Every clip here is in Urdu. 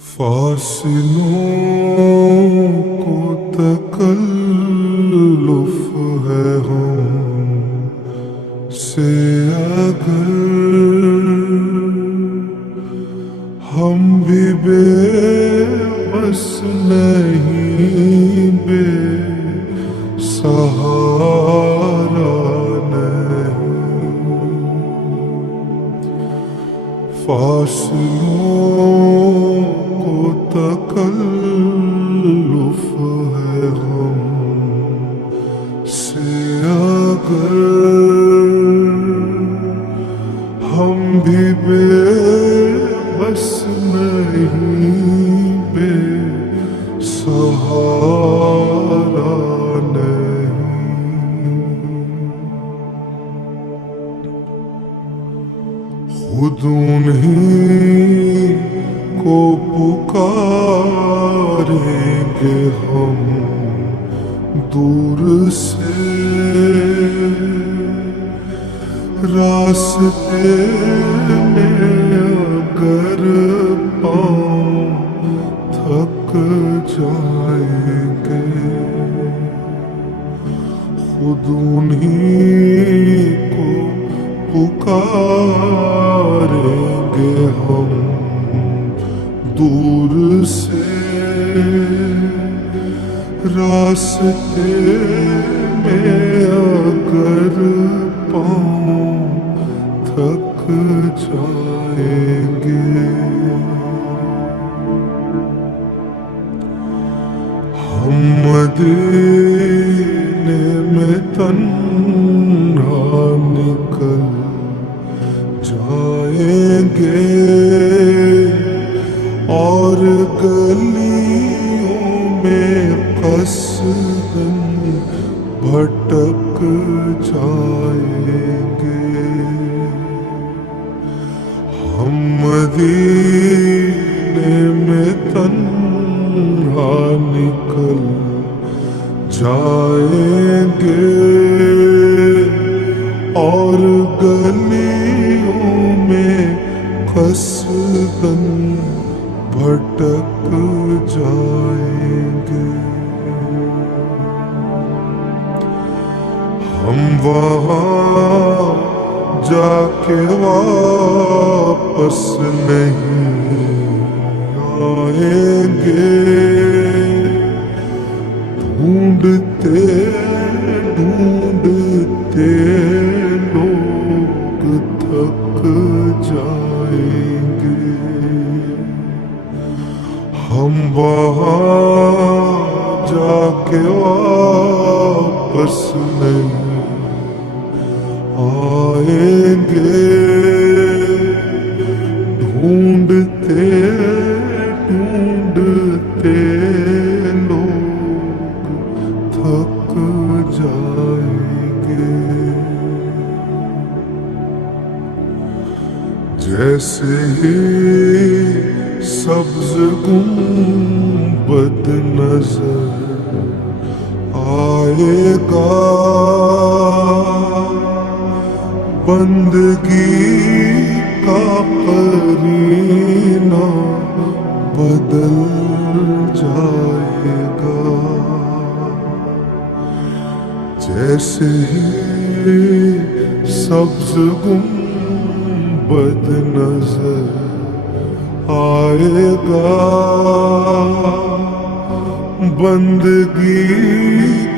فاصلوں کو تکلف ہے ہم سے اگر ہم بھی بے بس نہیں بے سہارا نہیں فاصلوں کو تکلف ہے ہم سے اگر ہم بھی بے بس نہیں بے سہارا نہیں خود انہیں کو پکاریں گے ہم دور سے راستے میں اگر پاؤں تھک جائیں گے خود انہیں کو پکاریں گے ہم دور سے راستے میں اگر پاؤں تھک جائیں گے ہم مدینے میں تنہا نکل جائیں گے اور گلیوں میں قصداً بھٹک جائیں گے ہم مدینے میں تنہا نکل جائیں گے اور گلیوں میں قصداً بھٹک جائیں گے ہم وہاں جا کے واپس نہیں آئیں گے ڈھونڈتے ڈھونڈتے لوگ تھک جائیں گے ہم وہاں جا کے واپس نہیں آئیں گے ڈھونڈتے ڈھونڈتے لوگ تھک جائیں گے جیسے ہی سبز گنبد نظر آئے گا بندگی کا قرینہ بدل جائے گا جیسے ہی سبز گنبد نظر آئے گا بندگی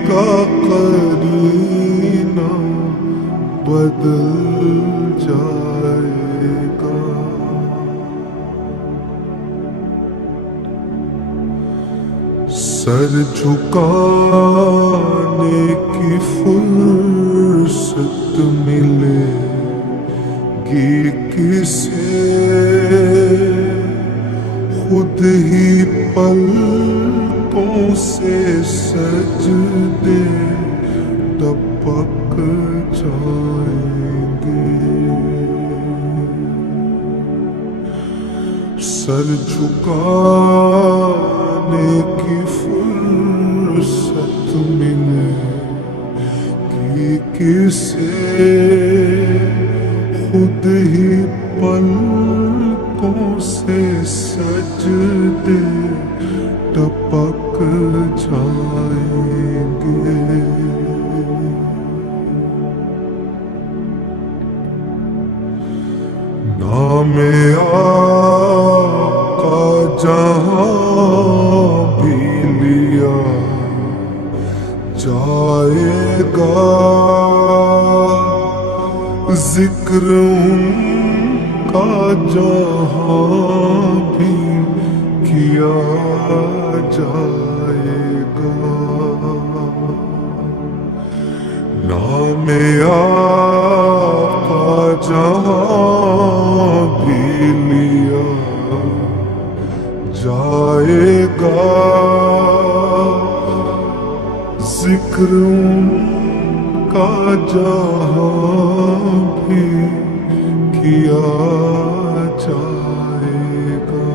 کا قرینہ بدل جائے گا سر جھکانے کی فرصت ملے گی کسے خود ہی پلکوں سے سجدے ٹپک جائیں گے سر جھکانے کی فرصت ملے گی کسے خود ہی پلکوں سے سجدے ٹپک جائیں گے. نام آقا جہاں بھی لیا جائے گا، ذکر ان کا جہاں بھی کیا جائے گا. نام آقا جہاں بھی لیا جائے گا، ذکر ان کا جہاں بھی کیا جائے گا.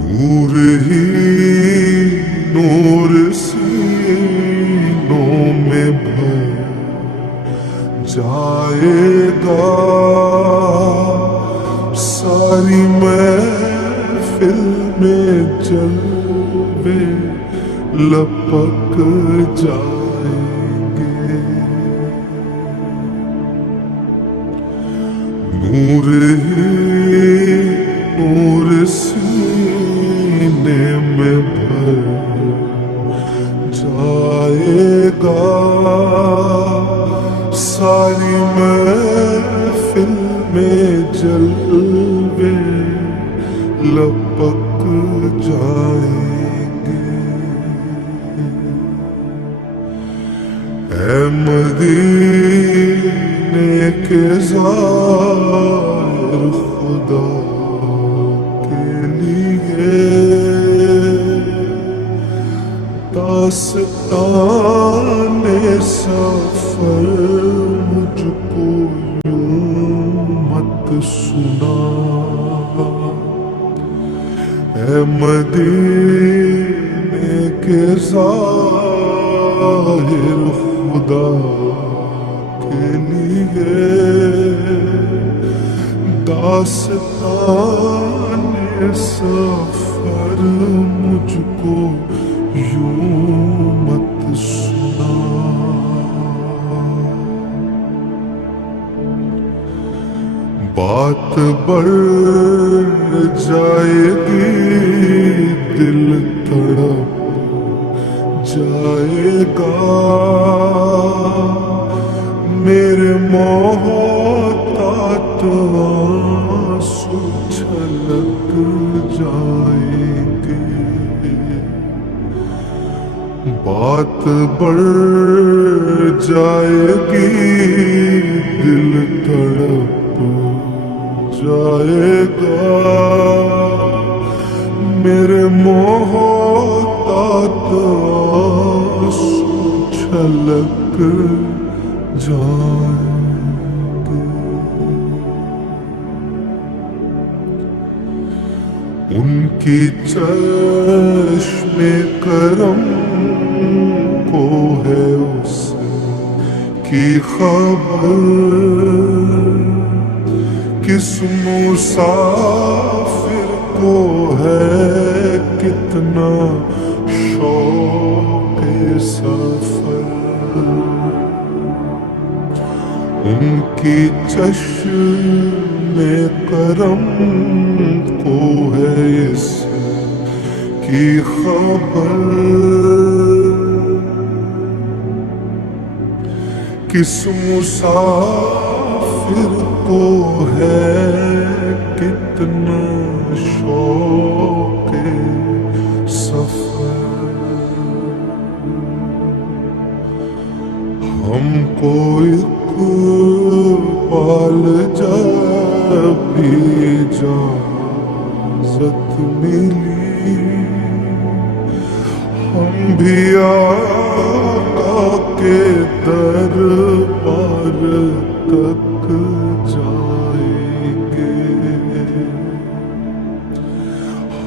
نور ہی نور سینوں میں بھر جائے گا، ساری محفل میں جلوے لپک جائیں گے. نور ہی نور سینے میں بھر جائے گا، ساری محفل میں جلوے لپک جائیں گے. اے مدینے کے زائر خدا کے لیے داستان سفر مجھ کو یوں مت سنا. اے مدینے کے ظاہر خدا کے لیے داستان سفر مجھ کو یوں مت سنا. بات بڑھ جائے گی دل تڑپ جائے گا، میرے محتاط آنسو چھلک جائیں گے. بات بڑھ جائے گی دل تڑپ جائے گا، میرے محتاط آنسو چھلک جائیں گے. ان کی چشم کرم کو ہے اس کی خبر، کس مسافر کو ہے کتنا شوق سفر. ان کی چشم کرم کو ہے اس کی خبر، کس مسافر کو ہے کتنا شوق سفر. ہم کو اقبال جب بھی اجازت ملی، ہم بھی آقا کے دربار تک جائیں گے.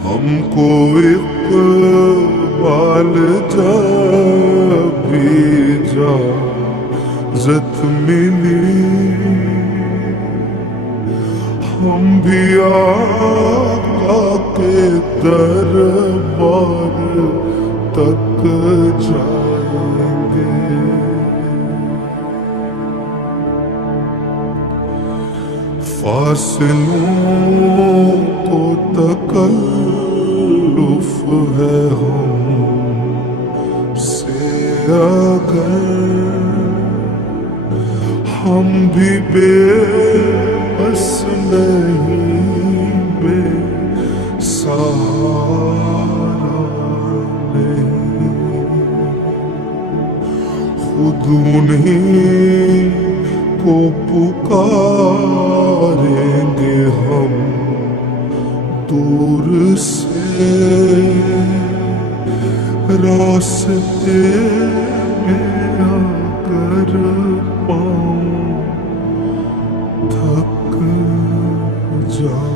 ہم کو اقبال جب بھی اجازت ملی، ہم بھی آقا کے دربار تک جائیں گے. فاصلوں کو تکلف ہے ہم سے اگر ہم بھی بے بس نہیں بے سہارا نہیں. خود انہیں کو پکاریں گے ہم دور سے راستے میں اگر پاؤں تھک جا.